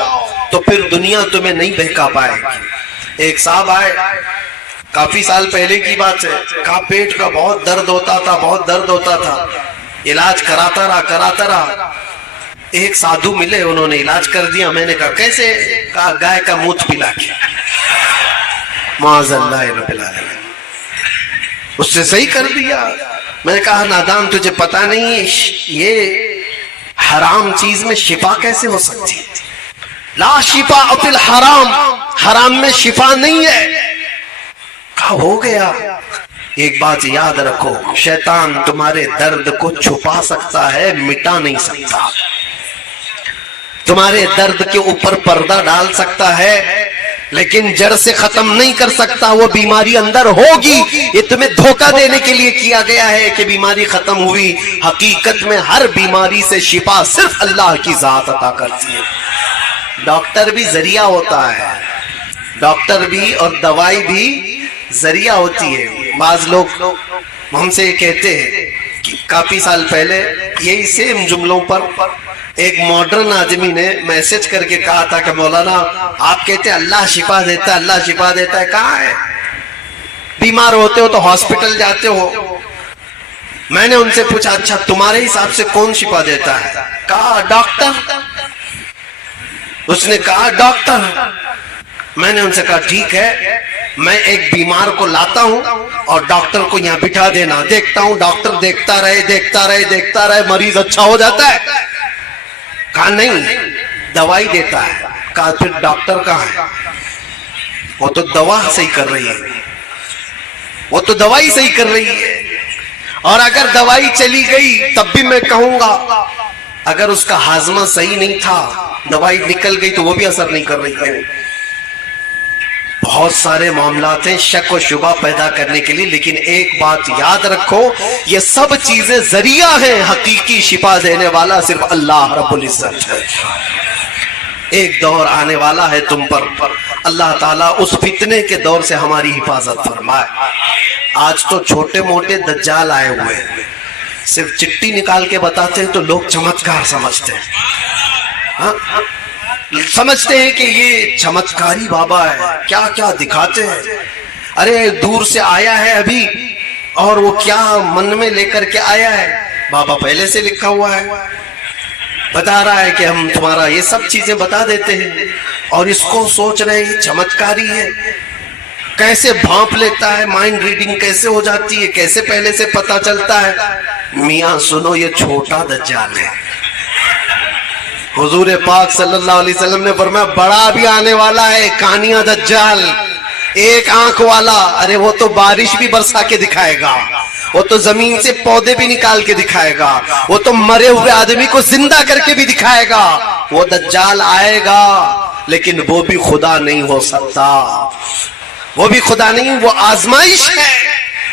تو پھر دنیا تمہیں نہیں بہکا پائے گی۔ ایک صاحب آئے، کافی سال پہلے کی بات ہے، کہا پیٹ کا بہت درد ہوتا تھا، بہت درد ہوتا تھا، علاج کراتا رہا۔ ایک سادھو ملے، انہوں نے علاج کر دیا۔ میں نے کہا کیسے؟ کہا گائے کا مونت پلا کے۔ معاذ اللہ رب العالمین، اس سے صحیح کر دیا۔ میں نے کہا نادان تجھے پتا نہیں یہ حرام چیز میں شفا کیسے ہو سکتی؟ لا شفا فی الحرام، حرام میں شفا نہیں ہے۔ کہا ہو گیا۔ ایک بات یاد رکھو، شیطان تمہارے درد کو چھپا سکتا ہے، مٹا نہیں سکتا۔ تمہارے درد کے اوپر پردہ ڈال سکتا ہے، لیکن جڑ سے ختم نہیں کر سکتا۔ وہ بیماری اندر ہوگی، یہ تمہیں دھوکہ دینے کے لیے کیا گیا ہے کہ بیماری ختم ہوئی۔ حقیقت میں ہر بیماری سے شفا صرف اللہ کی ذات عطا کرتی ہے۔ ڈاکٹر بھی ذریعہ ہوتا ہے، ڈاکٹر بھی اور دوائی بھی ذریعہ ہوتی ہے۔ بعض لوگ ہم سے یہ کہتے ہیں کہ کافی سال پہلے یہی سیم جملوں پر ایک ماڈرن آدمی نے میسج کر کے کہا تھا کہ مولانا آپ کہتے ہیں اللہ شفا دیتا ہے، اللہ شفا دیتا ہے، کہاں ہے؟ بیمار ہوتے ہو تو ہاسپٹل جاتے ہو۔ میں نے ان سے پوچھا اچھا تمہارے حساب سے کون شفا دیتا ہے؟ کہا ڈاکٹر۔ اس نے کہا ڈاکٹر۔ میں نے ان سے کہا ٹھیک ہے، میں ایک بیمار کو لاتا ہوں اور ڈاکٹر کو یہاں بٹھا دینا، دیکھتا ہوں ڈاکٹر دیکھتا رہے مریض اچھا ہو جاتا ہے۔ کہا نہیں، دوائی دیتا ہے۔ کہا پھر ڈاکٹر کہاں ہے؟ وہ تو دوا صحیح کر رہی ہے، وہ تو دوائی صحیح کر رہی ہے۔ اور اگر دوائی چلی گئی تب بھی میں کہوں گا اگر اس کا ہاضمہ صحیح نہیں تھا، دوائی نکل گئی تو وہ بھی اثر نہیں کر رہی ہے۔ بہت سارے معاملات ہیں شک و شبہ پیدا کرنے کے لیے، لیکن ایک بات یاد رکھو، یہ سب چیزیں ذریعہ ہیں، حقیقی شفا دینے والا صرف اللہ رب العزت ہے۔ ایک دور آنے والا ہے تم پر، اللہ تعالیٰ اس فتنے کے دور سے ہماری حفاظت فرمائے۔ آج تو چھوٹے موٹے دجال آئے ہوئے ہیں، صرف چٹی نکال کے بتاتے ہیں تو لوگ چمتکار سمجھتے ہیں، سمجھتے ہیں کہ یہ چمتکاری بابا ہے، کیا کیا دکھاتے ہیں۔ ارے دور سے آیا ہے ابھی، اور وہ کیا من میں لے کر کے آیا ہے، بابا پہلے سے لکھا ہوا ہے، بتا رہا ہے کہ ہم تمہارا یہ سب چیزیں بتا دیتے ہیں، اور اس کو سوچ رہے ہیں چمتکاری ہے۔ کیسے بھانپ لیتا ہے، مائنڈ ریڈنگ کیسے ہو جاتی ہے، کیسے پہلے سے پتا چلتا ہے۔ میاں سنو، یہ چھوٹا دجال ہے۔ حضور پاک صلی اللہ علیہ وسلم نے فرمایا بڑا بھی آنے والا ہے، کانیا دجال، ایک آنکھ والا۔ ارے وہ تو بارش بھی برسا کے دکھائے گا، وہ تو زمین سے پودے بھی نکال کے دکھائے گا، وہ تو مرے ہوئے آدمی کو زندہ کر کے بھی دکھائے گا۔ وہ دجال آئے گا، لیکن وہ بھی خدا نہیں ہو سکتا، وہ بھی خدا نہیں، وہ آزمائش ہے۔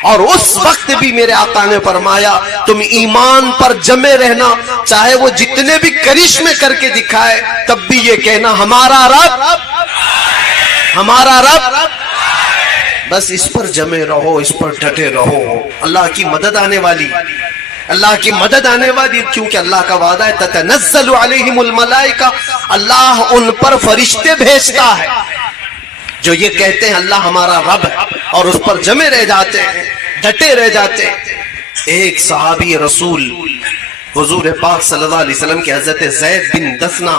اور اس وقت بھی میرے آقا نے فرمایا تم ایمان پر جمے رہنا، چاہے وہ جتنے بھی کرشمے کر کے دکھائے، تب بھی یہ کہنا ہمارا رب، ہمارا رب۔ بس اس پر جمے رہو، اس پر ڈٹے رہو، اللہ کی مدد آنے والی، اللہ کی مدد آنے والی، کیونکہ اللہ کا وعدہ ہے تتنزل علیہم الملائکہ، اللہ ان پر فرشتے بھیجتا ہے جو یہ کہتے ہیں اللہ ہمارا رب ہے، اور اس پر جمے رہ جاتے ہیں، ڈٹے رہ جاتے ہیں۔ ایک صحابی رسول حضور پاک صلی اللہ علیہ وسلم کے حضرت زید بن دسنا،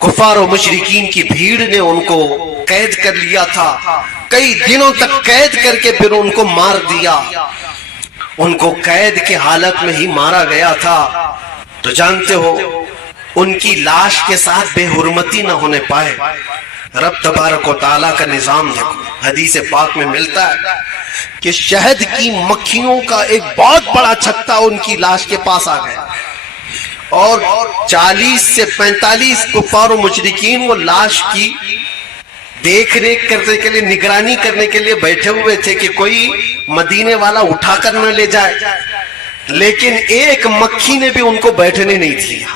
کفار و مشرکین کی بھیڑ نے ان کو قید کر لیا تھا، کئی دنوں تک قید کر کے پھر ان کو مار دیا، ان کو قید کے حالت میں ہی مارا گیا تھا۔ تو جانتے ہو ان کی لاش کے ساتھ بے حرمتی نہ ہونے پائے، رب تبارک و تعالیٰ کا نظام دیکھو۔ حدیث پاک میں ملتا ہے کہ شہد کی مکھیوں کا ایک بہت بڑا چھتا ان کی لاش کے پاس آ گیا، اور 40 سے 45 کفار و مشرکین وہ لاش کی دیکھ ریکھ کرنے کے لیے، نگرانی کرنے کے لیے بیٹھے ہوئے تھے کہ کوئی مدینے والا اٹھا کر نہ لے جائے، لیکن ایک مکھی نے بھی ان کو بیٹھنے نہیں دیا،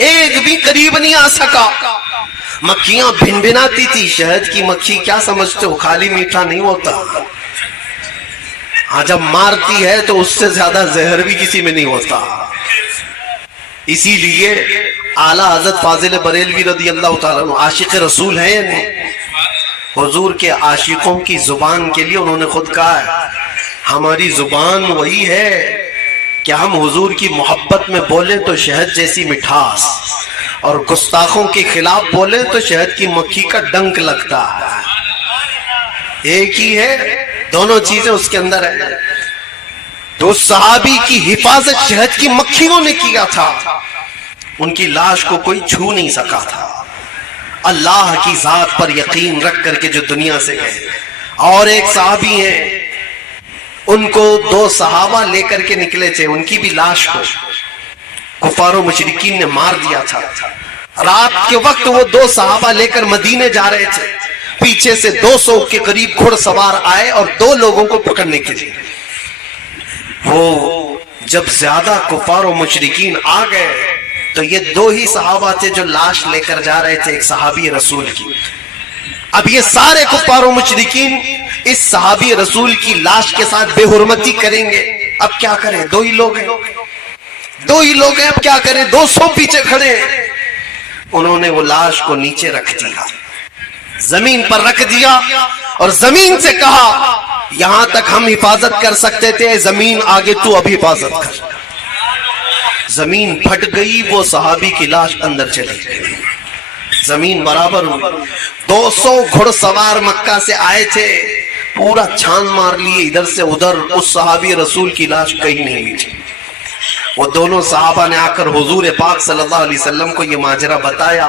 ایک بھی قریب نہیں آ سکا۔ مکھیاں بھن بھناتی تھی، شہد کی مکھی کیا سمجھتے ہو، خالی میٹھا نہیں ہوتا، ہاں جب مارتی ہے تو اس سے زیادہ زہر بھی کسی میں نہیں ہوتا۔ اسی لیے اعلیٰ حضرت فاضل بریلوی رضی اللہ تعالیٰ عنہ عاشق رسول ہیں، حضور کے عاشقوں کی زبان کے لیے انہوں نے خود کہا ہے ہماری زبان وہی ہے کہ ہم حضور کی محبت میں بولیں تو شہد جیسی مٹھاس، اور گستاخوں کے خلاف بولیں تو شہد کی مکھی کا ڈنک لگتا ہے، ایک ہی ہے، دونوں چیزیں اس کے اندر ہیں۔ تو صحابی کی حفاظت شہد کی مکھیوں نے کیا تھا، ان کی لاش کو کوئی چھو نہیں سکا تھا، اللہ کی ذات پر یقین رکھ کر کے جو دنیا سے گئے۔ اور ایک صحابی ہیں، ان کو 2 صحابہ لے کر کے نکلے تھے، ان کی بھی لاش کو کفار و مشرکین نے مار دیا تھا۔ رات کے وقت وہ 2 صحابہ لے کر مدینے جا رہے تھے، پیچھے سے 200 کے قریب گھڑ سوار آئے اور 2 لوگوں کو پکڑنے کے لیے۔ وہ جب زیادہ کفار و مشرکین آ گئے تو یہ 2 ہی صحابہ تھے جو لاش لے کر جا رہے تھے، ایک صحابی رسول کی۔ اب یہ سارے کفار و مشرکین اس صحابی رسول کی لاش کے ساتھ بے حرمتی کریں گے، اب کیا کریں، 2 ہی لوگ ہیں، 2 ہی لوگ ہیں، اب کیا کریں، 200 پیچھے کھڑے ہیں۔ انہوں نے وہ لاش کو نیچے رکھ دیا، زمین پر رکھ دیا، اور زمین سے کہا یہاں تک ہم حفاظت کر سکتے تھے، زمین آگے تو اب حفاظت کر۔ زمین پھٹ گئی، وہ صحابی کی لاش اندر چلی گئی، زمین برابر ہوئی۔ 200 گھڑ سوار مکہ سے آئے تھے، پورا چھان مار لیے ادھر سے ادھر، اس صحابی رسول کی لاش کہیں نہیں ملی۔ وہ دونوں صحابہ نے آ کر حضور پاک صلی اللہ علیہ وسلم کو یہ ماجرا بتایا،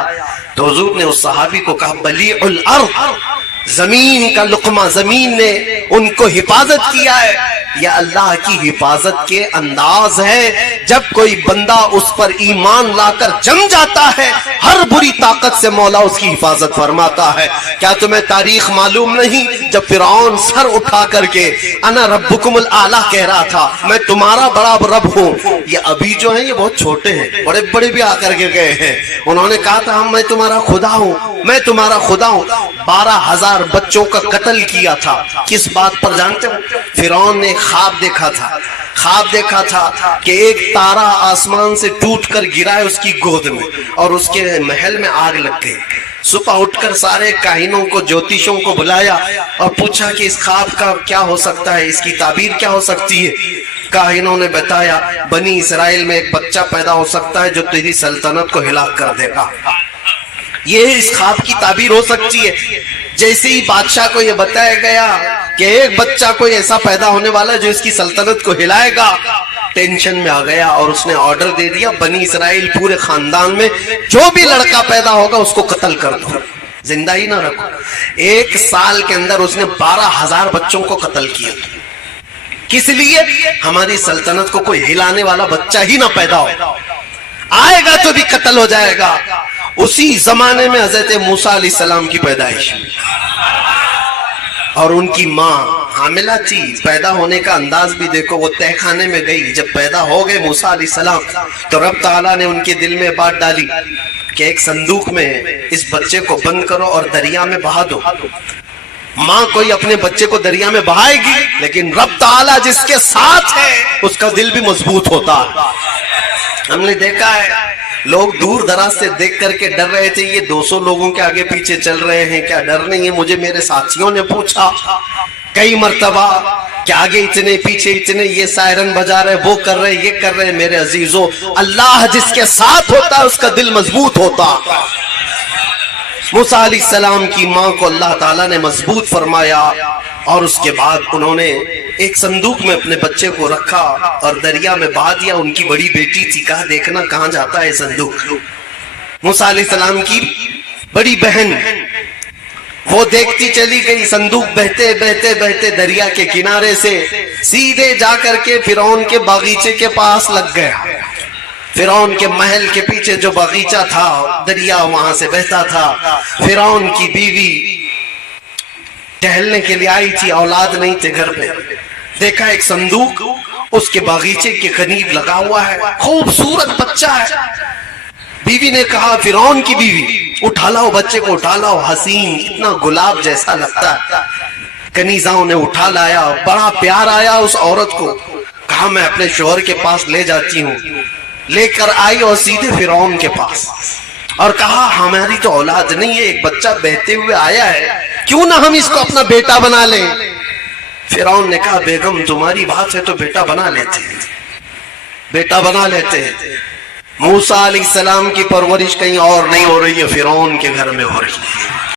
تو حضور نے اس صحابی کو کہا بلیع الارض، زمین کا لقمہ، زمین نے ان کو حفاظت کیا ہے، یہ اللہ کی حفاظت کے انداز ہے. جب کوئی بندہ اس پر ایمان لا کر جم جاتا ہے ہر بری طاقت سے مولا اس کی حفاظت فرماتا ہے. کیا تمہیں تاریخ معلوم نہیں جب فرعون سر اٹھا کر کے انا ربکم الاعلی کہہ رہا تھا میں تمہارا بڑا رب ہوں. یہ ابھی جو ہیں یہ بہت چھوٹے ہیں, بڑے بڑے بھی آ کر کے گئے ہیں, انہوں نے کہا تھا میں تمہارا خدا ہوں, میں تمہارا خدا ہوں. 12,000 بچوں کا قتل کیا تھا. کس بات پر جانتے ہو؟ فرعون نے خواب دیکھا تھا, خواب دیکھا تھا کہ ایک تارا آسمان سے ٹوٹ کر گرا ہے اس کی گود میں اور اس کے محل میں آگ لگ گئی. صبح اٹھ کر سارے کاہنوں کو جوتیشوں کو بلایا اور پوچھا کہ اس خواب کا کیا ہو سکتا ہے, اس کی تعبیر کیا ہو سکتی ہے. کاہنوں نے بتایا بنی اسرائیل میں ایک بچہ پیدا ہو سکتا ہے جو تیری سلطنت کو ہلاک کر دے گا. یہ اس خواب کی تعبیر ہو سکتی ہے. جیسے ہی بادشاہ کو یہ بتایا گیا کہ ایک بچہ کوئی ایسا پیدا ہونے والا ہے جو اس کی سلطنت کو ہلائے گا, ٹینشن میں آ گیا اور اس نے آرڈر دے دیا بنی اسرائیل پورے خاندان میں جو بھی لڑکا پیدا ہوگا اس کو قتل کر دو, زندہ ہی نہ رکھو. 1 سال کے اندر اس نے 12,000 بچوں کو قتل کیا. کس لیے؟ ہماری سلطنت کو کوئی ہلانے والا بچہ ہی نہ پیدا ہو, آئے گا تو بھی قتل ہو جائے گا. اسی زمانے میں حضرت موسیٰ علیہ السلام کی پیدائش اور ان کی ماں حاملہ تھی. پیدا ہونے کا انداز بھی دیکھو, وہ تہہ خانے میں گئی. جب پیدا ہو گئے موسیٰ علیہ السلام تو رب تعالیٰ نے ان کے دل میں بات ڈالی کہ ایک صندوق میں اس بچے کو بند کرو اور دریا میں بہا دو. ماں کوئی اپنے بچے کو دریا میں بہائے گی لیکن رب تعالیٰ جس کے ساتھ ہے اس کا دل بھی مضبوط ہوتا ہے. ہم نے دیکھا ہے لوگ دور دراز سے دیکھ کر کے ڈر رہے تھے, یہ 200 لوگوں کے آگے پیچھے چل رہے ہیں, کیا ڈر نہیں ہے؟ مجھے میرے ساتھیوں نے پوچھا کئی مرتبہ کہ آگے اتنے پیچھے اتنے, یہ سائرن بجا رہے, وہ کر رہے, یہ کر رہے. میرے عزیزوں اللہ جس کے ساتھ ہوتا ہے اس کا دل مضبوط ہوتا. موسیٰ علیہ السلام کی ماں کو اللہ تعالیٰ نے مضبوط فرمایا اور اس کے بعد انہوں نے ایک صندوق میں اپنے بچے کو رکھا اور دریا میں بہا دیا. ان کی بڑی بیٹی تھی, کہا دیکھنا کہاں جاتا ہے صندوق. موسیٰ علیہ السلام کی بڑی بہن وہ دیکھتی چلی گئی. صندوق بہتے بہتے بہتے دریا کے کنارے سے سیدھے جا کر کے فرعون کے باغیچے کے پاس لگ گیا. فرعون کے محل کے پیچھے جو باغیچہ تھا دریا وہاں سے بہتا تھا. فرعون کی بیوی ٹہلنے کے لیے آئی تھی, اولاد نہیں تھے گھر پہ. دیکھا ایک صندوق اس کے باغیچے کے قریب لگا ہوا ہے, خوبصورت بچہ ہے. بیوی نے کہا, فرعون کی بیوی, اٹھا لاؤ بچے کو, اٹھا لاؤ, حسین اتنا گلاب جیسا لگتا ہے. کنیزاؤں نے اٹھا لایا, بڑا پیار آیا اس عورت کو. کہا میں اپنے شوہر کے پاس لے جاتی ہوں. لے کر آئی اور سیدھے فرعون کے پاس اور کہا ہماری تو اولاد نہیں ہے, ایک بچہ بہتے ہوئے آیا ہے, کیوں نہ ہم اس کو اپنا بیٹا بنا لیں. فرعون نے کہا بیگم تمہاری بات ہے تو بیٹا بنا لیتے ہیں, بیٹا بنا لیتے ہیں. موسیٰ علیہ السلام کی پرورش کہیں اور نہیں ہو رہی ہے, فرعون کے گھر میں ہو رہی ہے.